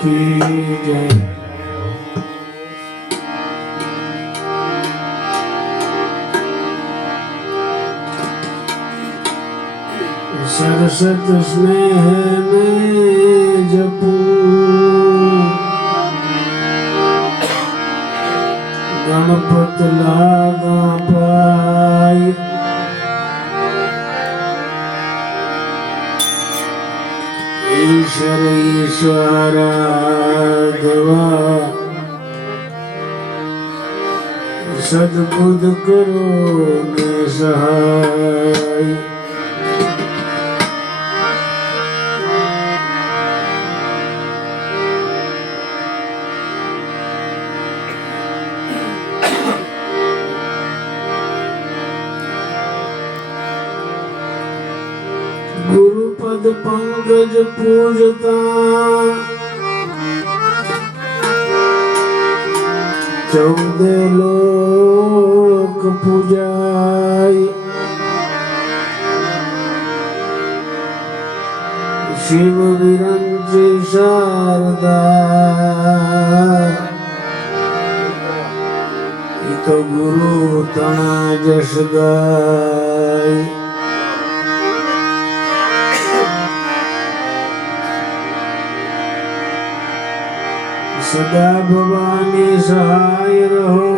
की जय। सरसत स्नेह में जपू गणपत लागा पाई। ईश्वर ईश्वरा दवा सद्बुद्ध करो ने सहाय। गुरुपद पंकज पूजता चौदह लोक पूजाई। शिव विरंची शारदा तो गुरु तना जस गाय। सदा भवानी सहाय रहो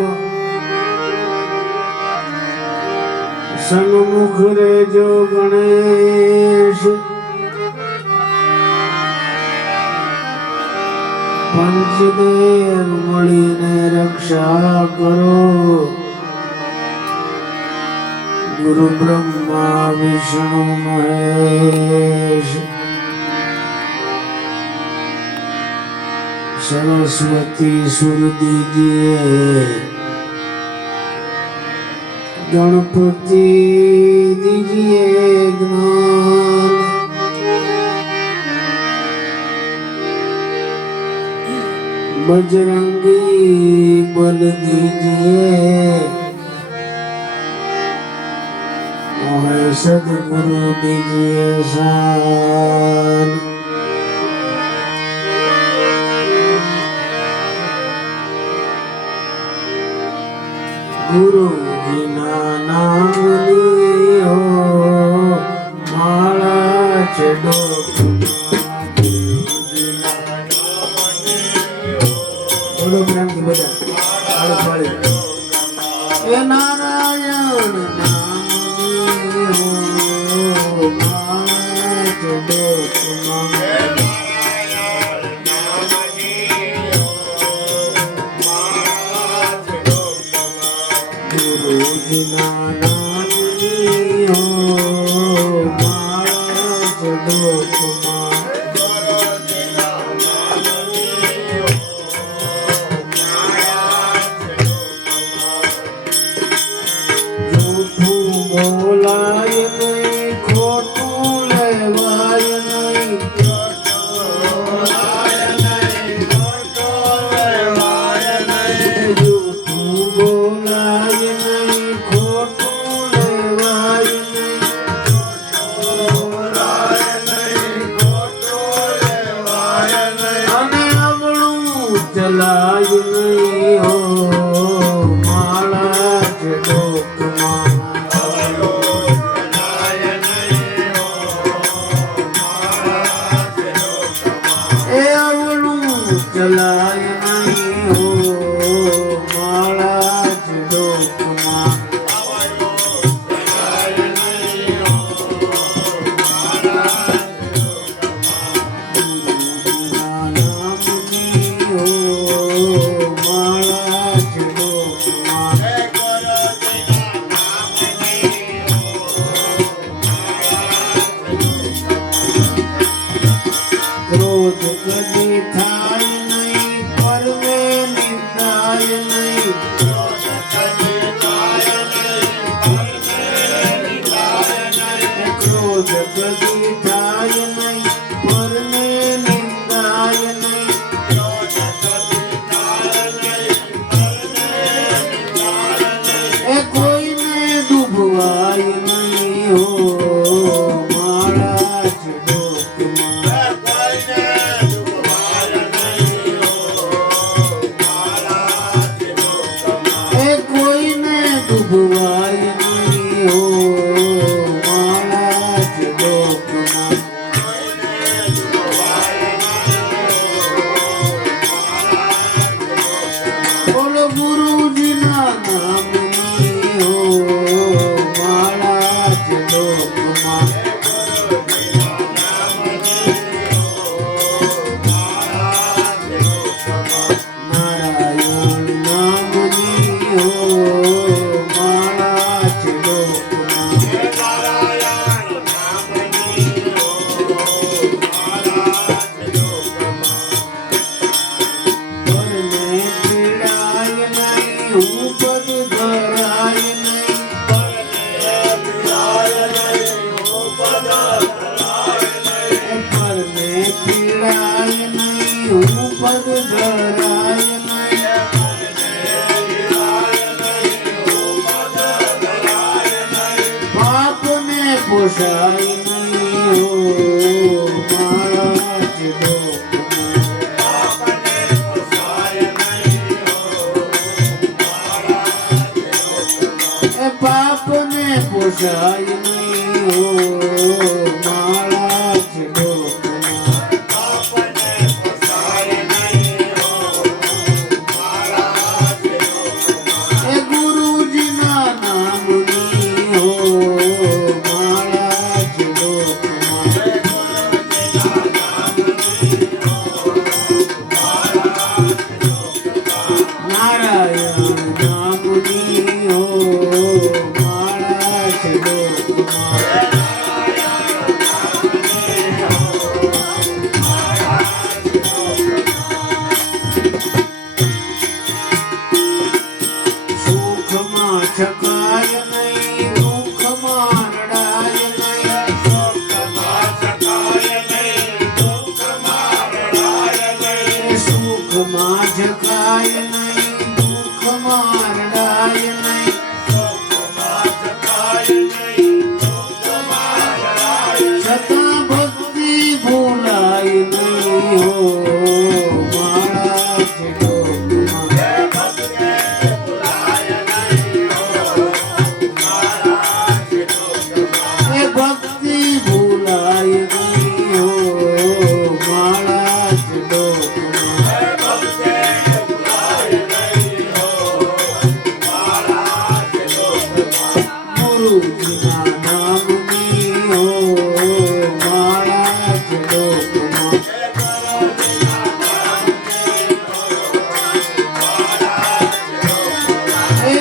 सन्मुख रे जो गणेश। पंचदेव मळी ने रक्षा करो गुरु ब्रह्मा विष्णु महेश। सरस्वती सुर दीजिए गणपति दीजिए ज्ञान। बजरंगी बल दीजिए मोहे सद्गुरु दीजिए शान। गुरु जी ना नाम लियो माला चढ़ो। बोलो प्रेम की बजा आड़ो पाड़ी। ए नारायण नाम लियो माला चढ़ो ना नाम लियो माला चढ़ो झूठू बोलाय नहीं खोटू लेवाय नहीं। झूठू बोलाय नहीं खोटू लेवाय नहीं। अने अवळू चलाय नहीं हो माला चढ़ो चलाय नहीं हो माला चढ़ो नाम लियो माला चढ़ो क्रोध कभी थाय नहीं હું પદ ધરાય નહીં, પાપને પોષાય નહીં હો મારા જ પાપને પોષાય નહીં હો મારા જ ગુરુજીના નામની હો મારા જ નારાયણ નામની હો સુખમાં છકાય નહીં, દુઃખમાં રડાય નહીં, સુખમાં છકાય નહીં, દુઃખમાં રડાય નહીં, સુખમાં છકાય નહીં, દુઃખમાં રડાય નહીં, સુખમાં છકાય નહીં, દુઃખમાં રડાય નહીં, છતાં ભક્તિ ભૂલાય નહીં હો મારા જ ભક્તિ ભૂલાય નહીં હો મારા જ ગુરુજીના નામની હો મારા જ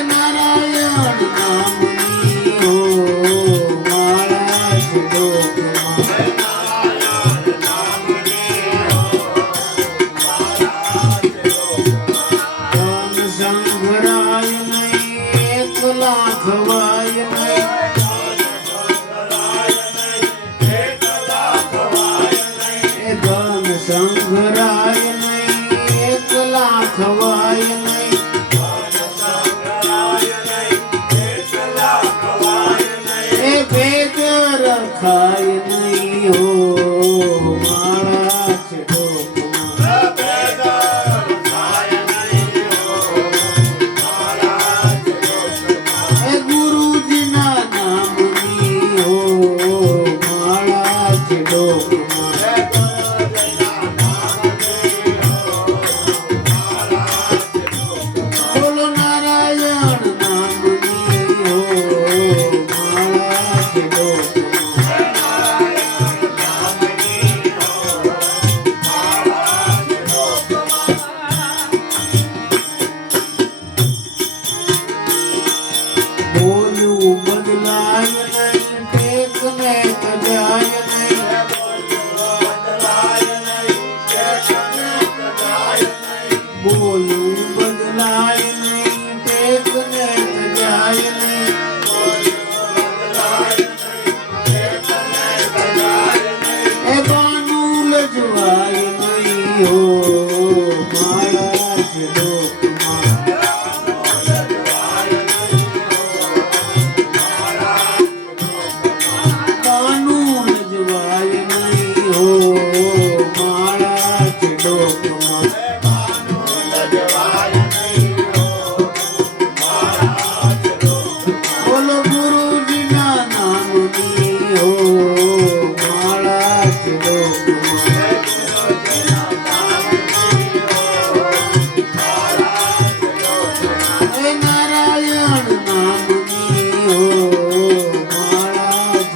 નારાયણ નામની હો સંઘરાય નહીં, એકલા ખવાય નહીં, ધન સંઘરાય નહીં, એકલા ખવાય નહીં, એ ભેદ રખાય નહીં હો મારા જ ગુરુજીના નામની હો મારા જ બોલો નારાયણ નામની હો મારા જ બોલું બદલાય નહીં, ટેકને કજાય નહીં, બોલું બદલાય નહીં, ટેકને કજાય નહીં, એ બાનું લજવાય નહીં હો મારા જ કાનૂન જવાય નહીં હો મારા જ બોલો ગુરુજીના નામની હો મારા જ નારાયણ નામની હો મારા જ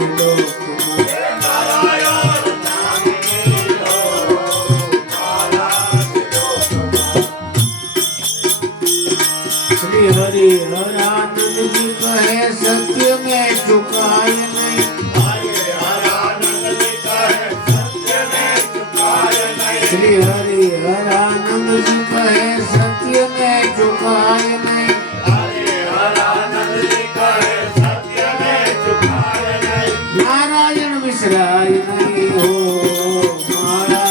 श्री हरि हरानंद जी कहे सत्य में चुकाय नहीं, श्री हरि हरानंद जी कहे सत्य में चुकाय नहीं, नारायण विसराय नहीं हो मारा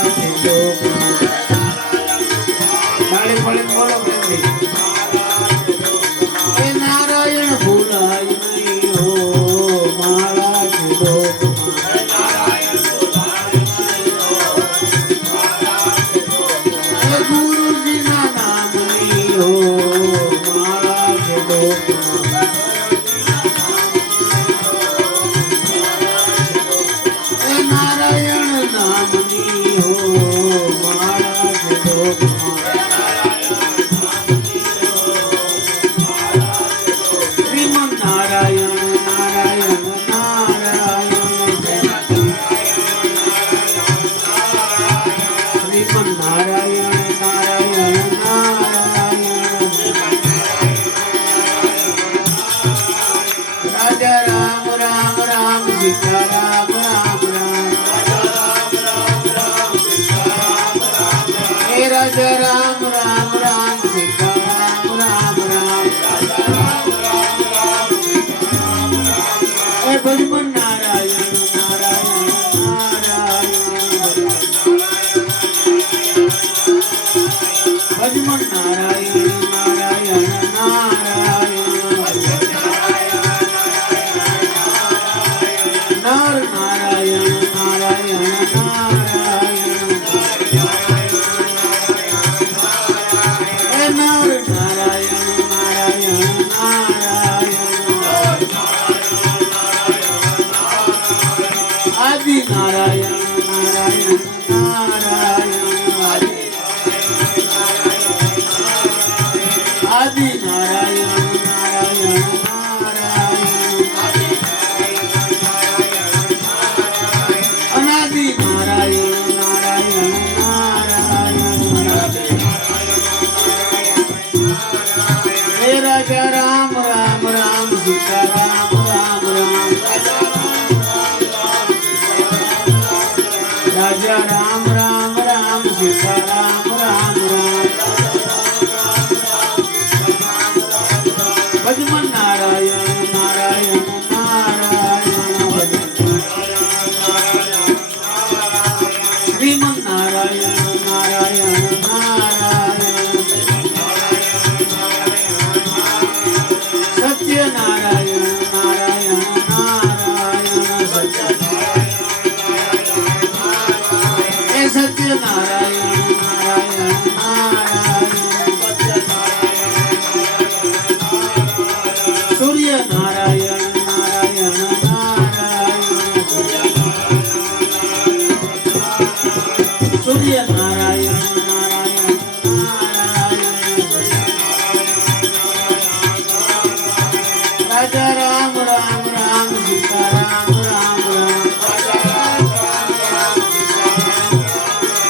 નારાયણ નારાયણ નારાયણ રાજા રામ રામ રામ સીતા રામ રામ રામ હે રાજા રામ રામ રામ સીતા રામ રામ રામ હે ભજમન નારાયણ નારાયણ ભજમન નારાયણ નારાયણ નારાયણ નર નારાયણ નારાયણ નારાયણ હે નર નારાયણ નારાયણ નારાયણ આદિ નારાયણ નારાયણ આદિ નારાયણ નારાયણ નારાયણ અનાદિ નારાયણ નારાયણ નારાયણ હે રાજા રામ રામ રામ સીતા રામ રામ રામ રાજા રામ રામ રામ સીતા રામ રામ રામ ભજમન નારાયણ નારાયણ નારાયણ શ્રીમન નારાયણ નારાયણ નારાયણ સત્ય નારાયણ નારાયણ નારાયણ સત્ય નારાયણ નારાયણ નારાયણ સૂર્ય નારાયણ નારાયણ નારાયણ સૂર્ય નારાયણ નારાયણ નારાયણ રાજા રામ રામ રામ સીતા રામ રામ રામ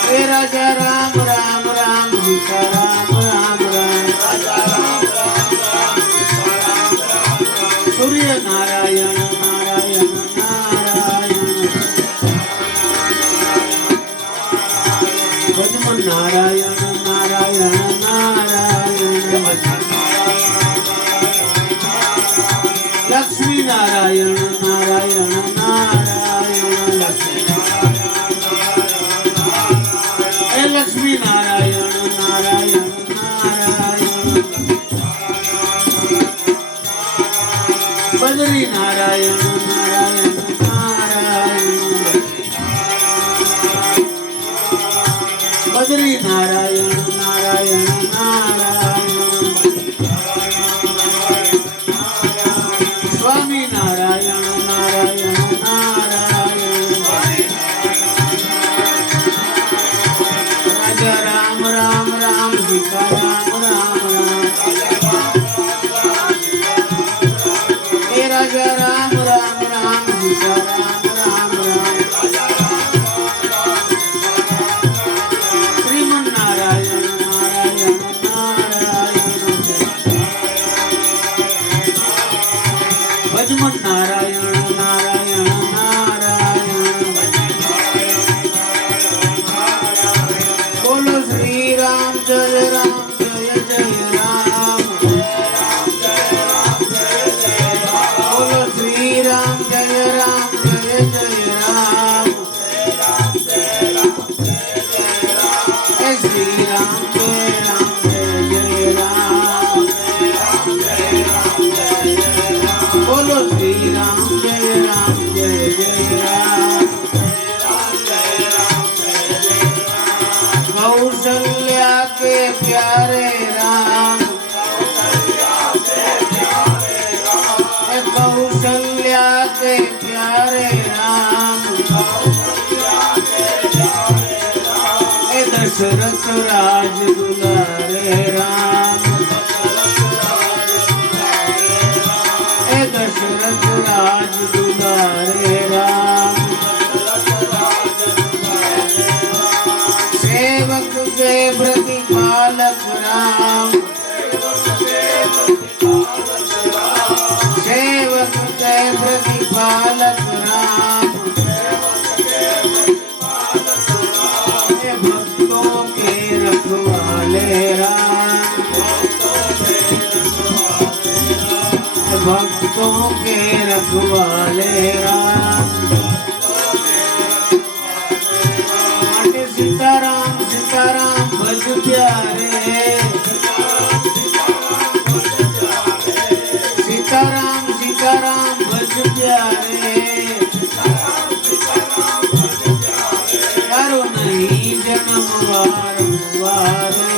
હે રાજા રામ રામ રામ સીતા રામ રામ રામ સૂર્ય નારાયણ નારાયણ નારાયણ ભજમન નારાયણ નારાયણ નારાયણ લક્ષ્મી નારાયણ નારાયણ નારાયણ હે લક્ષ્મી નારાયણ નારાયણ નારાયણ બદ્રી નારાયણ નારાયણ નારાયણ બદ્રી નારાયણ નારાયણ નારાયણ સ્વામી નારાયણ નારાયણ નારાયણ રાજા રામ રામ રામ સીતા રામ રામ રામ હે રાજા રામ રામ રામ સીતા રામ રામ રામ શ્રીમન નારાયણ નારાયણ નારાયણ ભજમન નારાયણ નારાયણ નારાયણ બોલો શ્રી રામ જય રામ જય જય રામ બોલો શ્રી રામ જય રામ જય જય રામ હે શ્રી રામ જય રામ જય જય રામ બોલો શ્રી રામ જય રામ જય જય રામ कौशल्या के प्यारे राम कौशल्या के प्यारे राम दशरथ राज दुलारे राम दशरथ राज दुलारे राम सेवक के प्रतिपालक राम, सेवक के प्रतिपालक राम, भक्तों के रखवाले राम, भक्तों के रखवाले राम। सीताराम सीताराम भज प्यारे, सीताराम सीताराम भज प्यारे, तारो नहीं जन्म वारंवारे,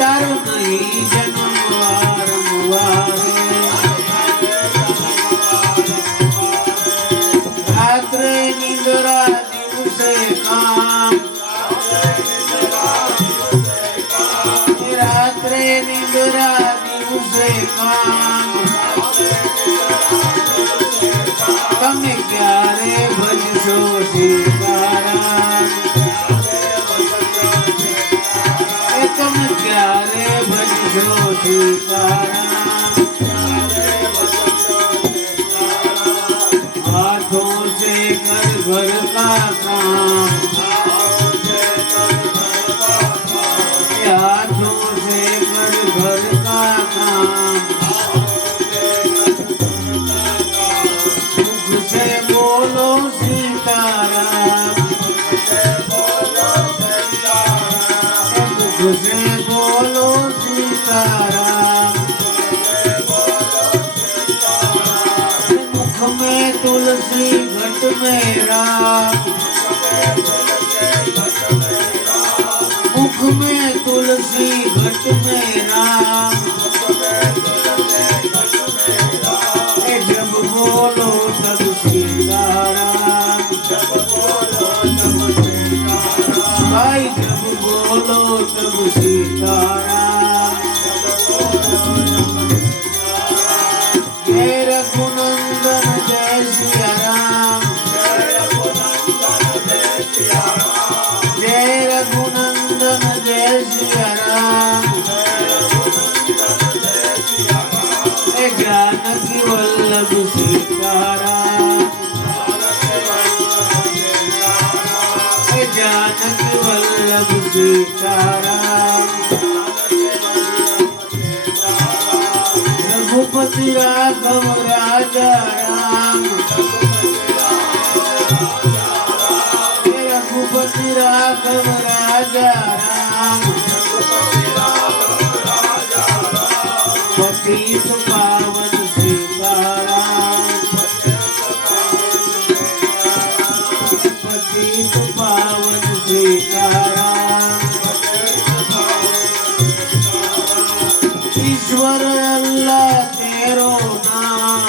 तारो नहीं जन्म वारंवारे। रात्रे निंद्रा दिवसे काम, रात्रे निंद्रा दिवसे काम, તમે ક્યારે ભજશો સીતારામ, એ તમે ક્યારે ભજશો સીતારામ। हाथों से कर घर का काम, हाथों से कर घर का काम, मुख से बोलो सीताराम, मुख से बोलो सीताराम। मुख में तुलसी घट में राम, मुख में तुलसी घट में राम, जब बोलो तब सीताराम, भाई जब बोलो तब सीताराम। जय रघुनंदन जय सिया राम, जय रघुनंदन जय सिया राम, जानकी वल्लभ सीताराम, जानकी वल्लभ सीताराम। रघुपति राघव राजा राम, रघुपति राघव राजा राम, पतित पावन सीताराम, पतित पावन सीताराम। ईश्वर अल्लाह तेरो नाम,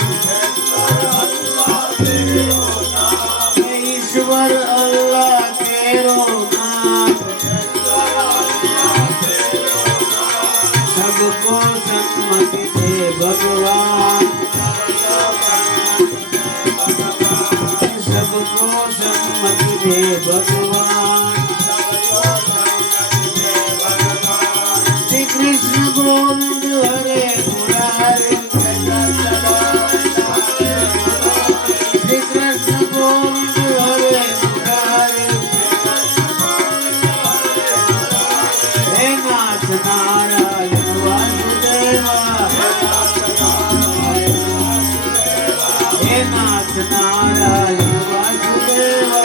ईश्वर अल्लाह तेरो नाम, सबको सन्मति दे भगवान, सबको सन्मति दे भगवान। श्री कृष्ण गोविंद हरे मुरारे, श्री कृष्ण गोविंद हरे मुरारे, हे नाथ नारायण वासुदेवा, हे नाथ नारायण वासुदेवा।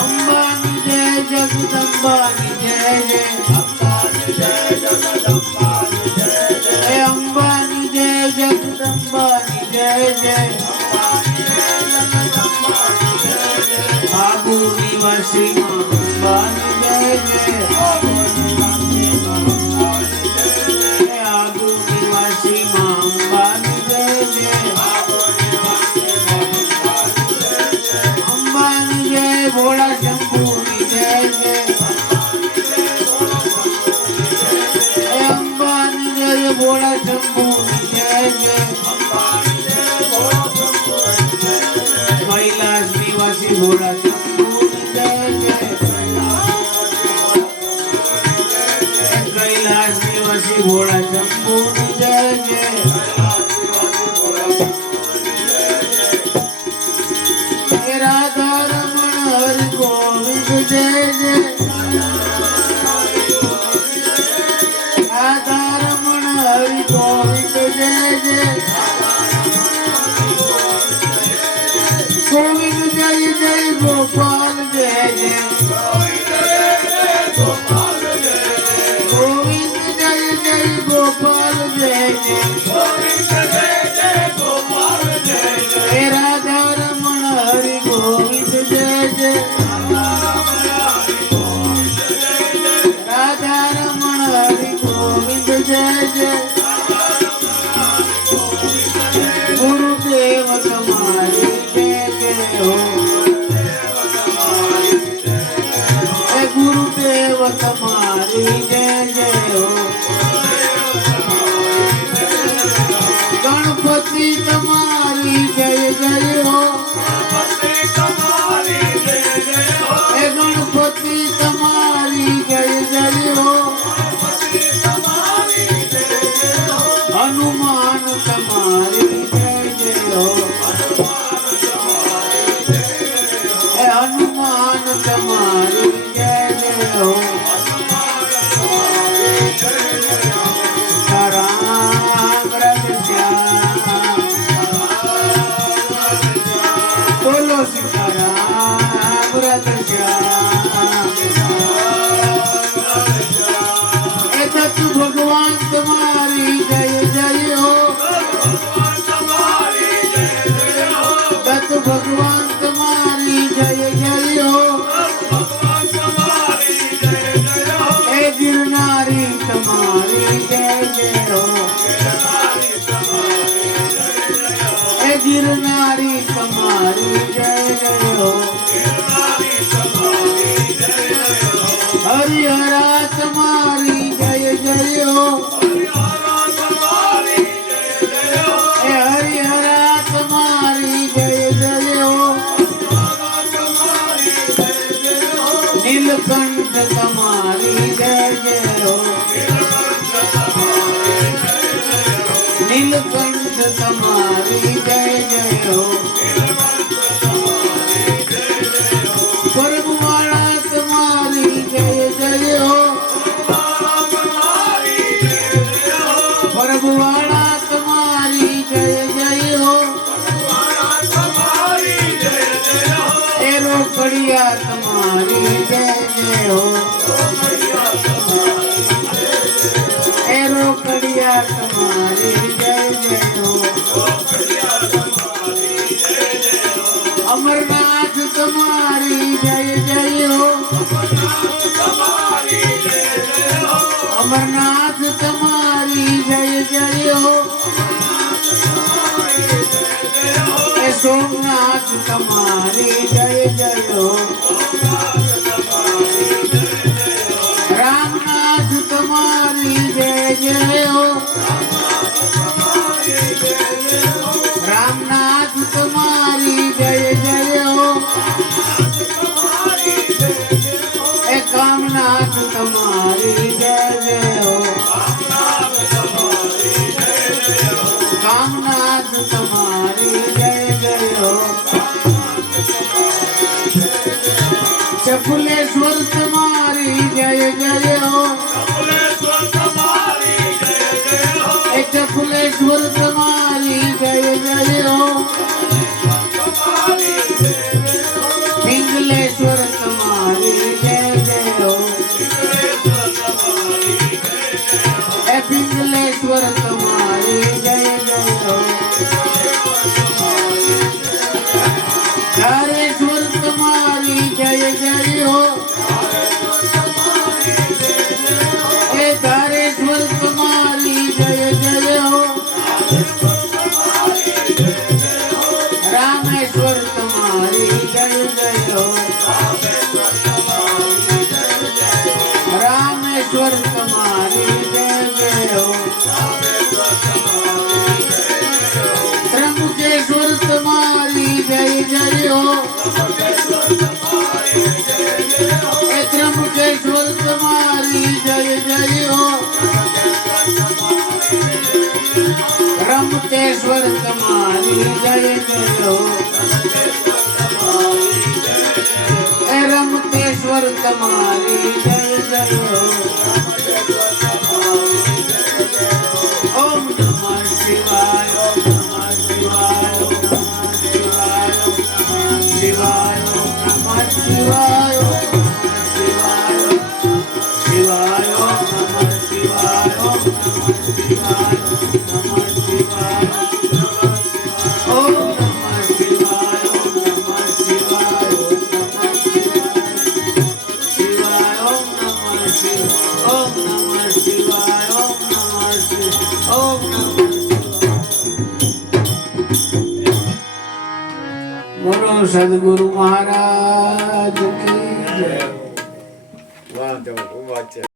अंबानी जय जगदम्बानी जय जय, हे अंबानी जय जगदम्बानी जय जय। आबू निवासी अंबानी जय जय, आबू निवासी अंबानी जय जय। अंबानी जय भोला शंभू जय जय, अंबानी जय भोला शंभू जय जय। ભોળા શંભુની જય જય કૈલાસ નિવાસી ભોળા શંભુની જય જય રાધા રમણ હરિ ગોવિંદ જય જય રાધા રમણ હરિ ગોવિંદ જય જય ગોવિંદ જય જય ગોપાલ જય જય ગોવિંદ જય જય ગોપાલ જય જય હે રાધા રમણ હરિ ગોવિંદ જય જય રાધા રમણ હરિ ગોવિંદ જય જય ગુરુદેવ તમારી જય જય હો હે ગુરુદેવ તમારી જય જય હો ગણપતિ તમારી જય જય હો હે ગણપતિ તમારી જય જય હો હનુમાન તમારી જય જય હો હે હનુમાન તમારી જય જય હો રામ રાધશ્યામ બોલો સીતારામ રાધશ્યામ એ દત્ત ભગવાન તમારી જય જય હો દત્ત ભગવાન તમારી જય જય હો એ ગિરનારી તમારી જય જય હો એ ગિરનારી તમારી જય જય હો હરિહરા તમારી જય જય હો એ હરિહરા તમારી જય જય હો નીલકંઠ તમારી જય જય હો નીલકંઠ તમારી જય જય હો પરમવાળા તમારી જય જય હો પરમવાળા તમારી જય જય હો એ રોકડિયા તમારી જય જય હો એ રોકડિયા તમારી જય જય હો અમરનાથ તમારી જય જય હો અમરનાથ તમારી જય જય હો એ સોમનાથ તમારી જય જય હો રામનાથ તમારી જય જય હો રામનાથ તમારી જય જય હો એ કામનાથ તમારી જય જય હો કામનાથ તમારી જય જય હો ચકુલેશ્વર તમારી જય જય હો એ ચકુલેશ્વર તમારી જય જય હો પિંગલેશ્વર તમારી જય જય હો એ પિંગલેશ્વર તમારી જય જય હો ધારેશ્વર તમારી જય જય હો એ ધારેશ્વર તમારી જય જય હો રામેશ્વર તમારી જય જય હો રામેશ્વર તમારી જય જય હો ત્રંબકેશ્વર તમારી જય જય હો એ ત્રંબકેશ્વર તમારી જય જય હો રમકેશ્વર તમારી જય જય હો એ રમકેશ્વર તમારી જય જય હો ઓમ નમઃ શિવાય ઓમ નમઃ શિવાય ઓમ નમઃ શિવાય ઓમ નમઃ શિવાય ઓમ નમઃ શિવાય ઓમ નમઃ શિવાય ઓમ નમઃ શિવાય ઓમ નમઃ શિવાય ઓમ નમઃ શિવાય ઓમ નમઃ શિવાય ઓમ નમઃ શિવાય ઓમ નમઃ શિવાય ઓમ નમઃ બોલો સદગુરુ મહારાજ કી જય. વાહ, તો ખૂબ વાત છે.